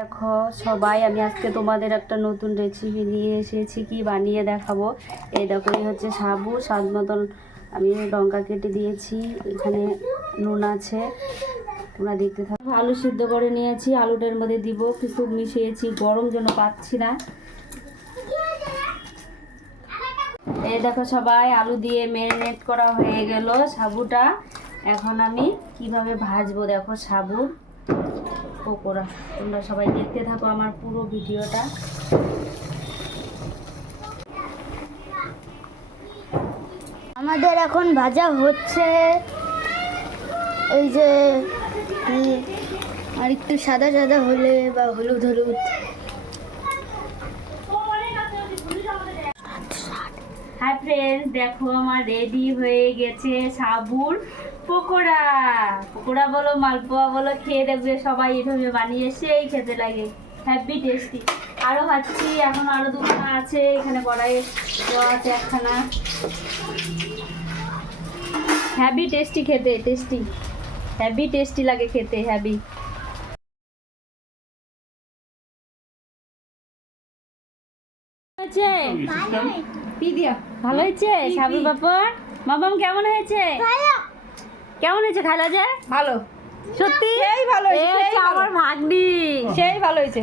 দেখো সবাই, আমি আজকে তোমাদের একটা নতুন রেসিপি নিয়ে এসেছি, কি বানিয়ে দেখাবো। এই দেখো, এই হচ্ছে সাবু, স্বাদ মতন আমি লঙ্কা কেটে দিয়েছি, এখানে নুন আছে, তোমরা দেখতে থাকো। আলু সিদ্ধ করে নিয়েছি, আলুটার মধ্যে দিব, কিছু মিশিয়েছি, গরম জন্য পাচ্ছি না। এই দেখো সবাই, আলু দিয়ে ম্যারিনেট করা হয়ে গেল সাবুটা। এখন আমি কিভাবে ভাজবো দেখো সাবুর পকোড়া। তোমরা সবাই দেখতে থাকো আমার পুরো ভিডিওটা। আমাদের এখন ভাজা হচ্ছে, এই যে আর একটু সাদা সাদা হলে বা হলুদ হলুদ। হাই ফ্রেন্ডস, দেখো আমার রেডি হয়ে গেছে সাবুর পকোড়া। পকোড়া বলো, মালপোয়া বলো, খেয়ে দেখবে সবাই এভাবে বানিয়ে সেই খেতে লাগে, হ্যাপি টেস্টি। আরও খাচ্ছি, এখন আরও দুখানা আছে, এখানে কড়াই দেওয়া আছে একখানা। হ্যাপি টেস্টি খেতে, টেস্টি, হ্যাপি টেস্টি লাগে খেতে, হ্যাপি। ভালো হয়েছে সাবুর পাপড়। মামাম কেমন হয়েছে? কেমন হয়েছে খালা যায়? ভালো, সত্যি সেই ভালো হয়েছে, সেই ভালো। আমার ভাগ্নি সেই ভালো হয়েছে।